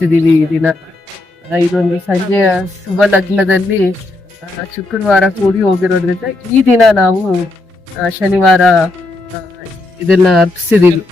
ಆಚರಿಸ್ತಿದೀವಿ ಈ ದಿನ. ಇದೊಂದು ಸಂಜೆಯ ಶುಭ ಲಗ್ನದಲ್ಲಿ ಶುಕ್ರವಾರ ಕೂಡಿ ಹೋಗಿರೋದ್ರಿಂದ ಈ ದಿನ ನಾವು ಶನಿವಾರ ಇದನ್ನ ಅರ್ಪಿಸಿದೀವಿ.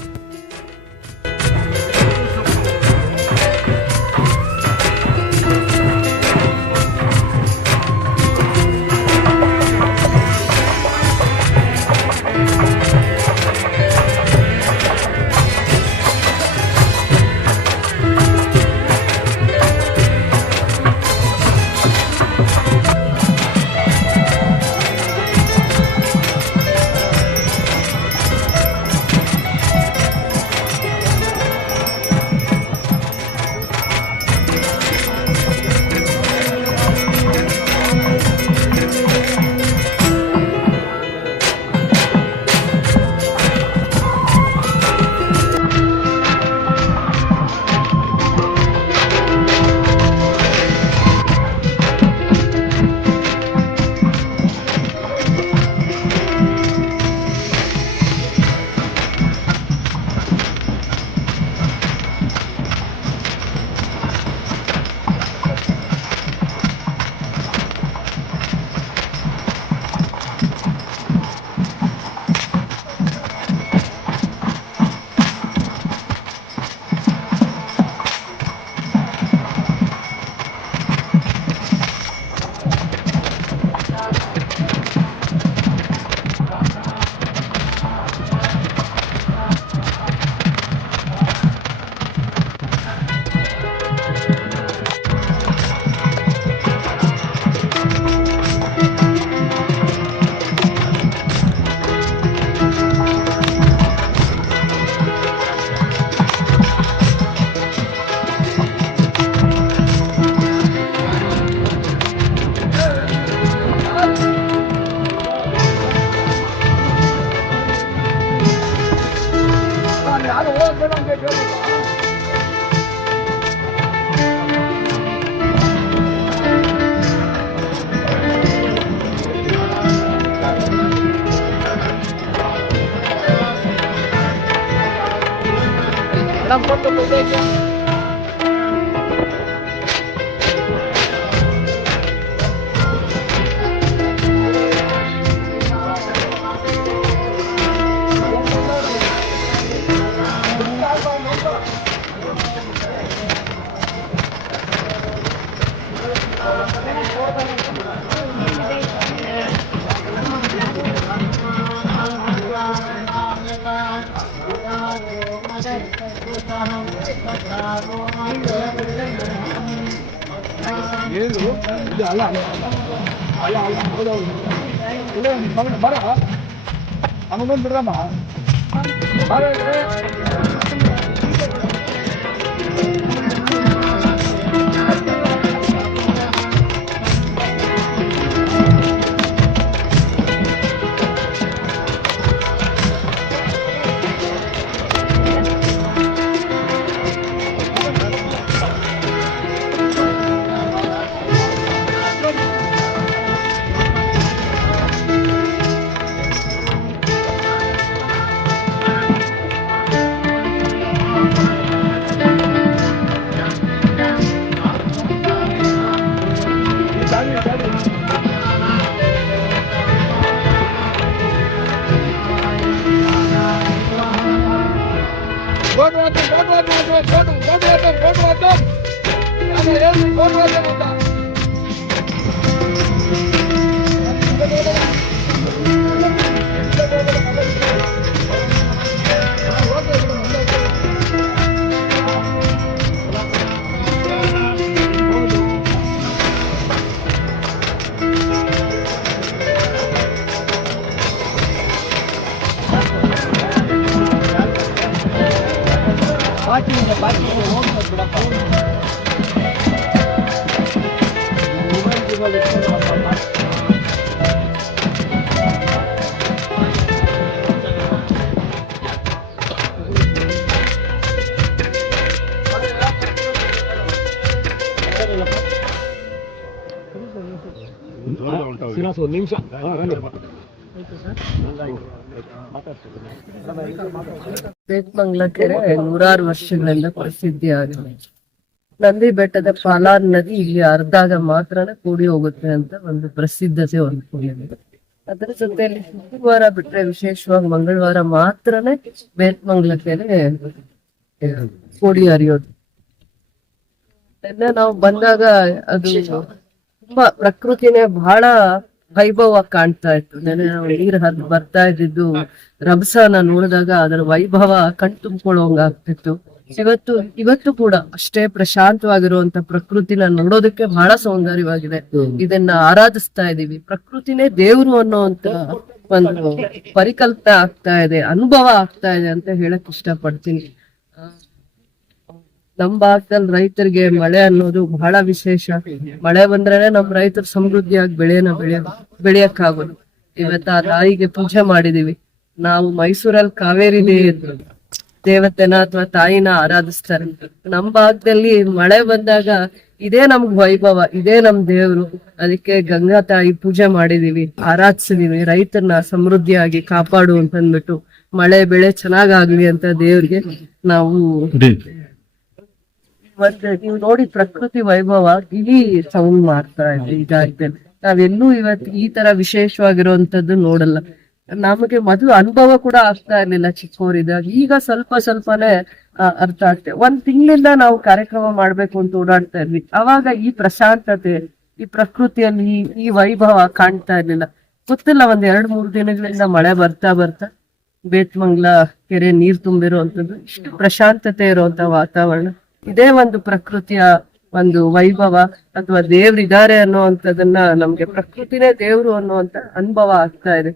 ಬೇತ್ಮಂಗ್ಲ ಕೆರೆ 106 ವರ್ಷಗಳಿಂದ ಪ್ರಸಿದ್ಧಿ ಆಗಿದೆ. ನಂದಿ ಬೆಟ್ಟದ ಪಾಲಾರ್ ನದಿ ಇಲ್ಲಿ ಅರ್ಧಾಗ ಮಾತ್ರನೇ ಕೂಡಿ ಹೋಗುತ್ತೆ ಅಂತ ಒಂದು ಪ್ರಸಿದ್ಧತೆ ಹೊಂದ್ಕೊಂಡಿದೆ. ಅದರ ಜೊತೆಯಲ್ಲಿ ಶುಕ್ರವಾರ ಬಿಟ್ರೆ ವಿಶೇಷವಾಗಿ ಮಂಗಳವಾರ ಮಾತ್ರನೇ ಬೇತ್ಮಂಗ್ಲಕ್ಕೆ ಕೋಡಿ ಹರಿಯೋದು. ನಾವು ಬಂದಾಗ ಅದು ತುಂಬಾ ಪ್ರಕೃತಿನೇ ಬಹಳ ವೈಭವ ಕಾಣ್ತಾ ಇತ್ತು. ನೆನೆ ನಾವು ನೀರ್ ಹರಿದು ಬರ್ತಾ ಇದ್ದಿದ್ದು ರಭಸನ ನೋಡಿದಾಗ ಅದರ ವೈಭವ ಕಣ್ ತುಂಬ್ಕೊಳ್ಳೋಂಗ ಆಗ್ತಿತ್ತು. ಇವತ್ತು ಕೂಡ ಅಷ್ಟೇ ಪ್ರಶಾಂತವಾಗಿರುವಂತ ಪ್ರಕೃತಿನ ನೋಡೋದಕ್ಕೆ ಬಹಳ ಸೌಂದರ್ಯವಾಗಿದೆ. ಇದನ್ನ ಆರಾಧಿಸ್ತಾ ಇದೀವಿ. ಪ್ರಕೃತಿನೇ ದೇವ್ರು ಅನ್ನೋಂತ ಒಂದು ಪರಿಕಲ್ಪನೆ ಆಗ್ತಾ ಇದೆ, ಅನುಭವ ಆಗ್ತಾ ಇದೆ ಅಂತ ಹೇಳಕ್ ಇಷ್ಟಪಡ್ತೀನಿ. ನಮ್ ಭಾಗದಲ್ಲಿ ರೈತರಿಗೆ ಮಳೆ ಅನ್ನೋದು ಬಹಳ ವಿಶೇಷ. ಮಳೆ ಬಂದ್ರೇನೆ ನಮ್ ರೈತರು ಸಮೃದ್ಧಿಯಾಗಿ ಬೆಳೆಯಕ್ಕಾಗೋದು. ಇವತ್ತ ಆ ತಾಯಿಗೆ ಪೂಜೆ ಮಾಡಿದೀವಿ ನಾವು. ಮೈಸೂರಲ್ಲಿ ಕಾವೇರಿ ದೇವತೆನ ಅಥವಾ ತಾಯಿನ ಆರಾಧಿಸ್ತಾರೆ. ನಮ್ ಭಾಗದಲ್ಲಿ ಮಳೆ ಬಂದಾಗ ಇದೇ ನಮ್ಗ್ ವೈಭವ, ಇದೇ ನಮ್ ದೇವ್ರು. ಅದಕ್ಕೆ ಗಂಗಾ ತಾಯಿ ಪೂಜೆ ಮಾಡಿದೀವಿ, ಆರಾಧಿಸಿದೀವಿ. ರೈತರನ್ನ ಸಮೃದ್ಧಿಯಾಗಿ ಕಾಪಾಡು ಅಂತ ಅಂದ್ಬಿಟ್ಟು ಮಳೆ ಬೆಳೆ ಚೆನ್ನಾಗಾಗ್ಲಿ ಅಂತ ದೇವ್ರಿಗೆ ನಾವು ಮತ್ತೆ ನೀವು ನೋಡಿ ಪ್ರಕೃತಿ ವೈಭವ ಇಡೀ ಸೌಂಡ್ ಮಾಡ್ತಾ ಇದೆ. ಇದಾಗ್ತದೆ ನಾವೆಲ್ಲೂ ಇವತ್ತು ಈ ತರ ವಿಶೇಷವಾಗಿರುವಂತದ್ದು ನೋಡಲ್ಲ. ನಮಗೆ ಮೊದಲು ಅನುಭವ ಕೂಡ ಆಗ್ತಾ ಇರ್ಲಿಲ್ಲ ಚಿಕ್ಕವರಿದ್ದಾಗ. ಈಗ ಸ್ವಲ್ಪನೇ ಅರ್ಥ ಆಗ್ತದೆ. ಒಂದ್ ತಿಂಗಳಿಂದ ನಾವು ಕಾರ್ಯಕ್ರಮ ಮಾಡ್ಬೇಕು ಅಂತ ಓಡಾಡ್ತಾ ಇದ್ವಿ. ಅವಾಗ ಈ ಪ್ರಶಾಂತತೆ, ಈ ಪ್ರಕೃತಿಯಲ್ಲಿ ಈ ವೈಭವ ಕಾಣ್ತಾ ಇರ್ಲಿಲ್ಲ. ಗೊತ್ತಿಲ್ಲ, ಒಂದ್ 2-3 ದಿನಗಳಿಂದ ಮಳೆ ಬರ್ತಾ ಬೇತ್ಮಂಗ್ಲ ಕೆರೆ ನೀರ್ ತುಂಬಿರುವಂತದ್ದು, ಇಷ್ಟು ಪ್ರಶಾಂತತೆ ಇರುವಂತ ವಾತಾವರಣ. ಇದೇ ಒಂದು ಪ್ರಕೃತಿಯ ಒಂದು ವೈಭವ ಅಥವಾ ದೇವ್ರಿದ್ದಾರೆ ಅನ್ನುವಂಥದ್ದನ್ನ ನಮ್ಗೆ ಪ್ರಕೃತಿನೇ ದೇವ್ರು ಅನ್ನುವಂತ ಅನುಭವ ಆಗ್ತಾ ಇದೆ.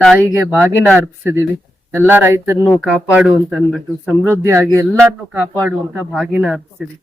ತಾಯಿಗೆ ಬಾಗಿನ ಅರ್ಪಿಸಿದೀವಿ. ಎಲ್ಲಾ ರೈತರನ್ನು ಕಾಪಾಡು ಅಂತ ಅಂದ್ಬಿಟ್ಟು ಸಮೃದ್ಧಿಯಾಗಿ ಎಲ್ಲಾರನ್ನು ಕಾಪಾಡುವಂತ ಬಾಗಿನ ಅರ್ಪಿಸಿದೀವಿ.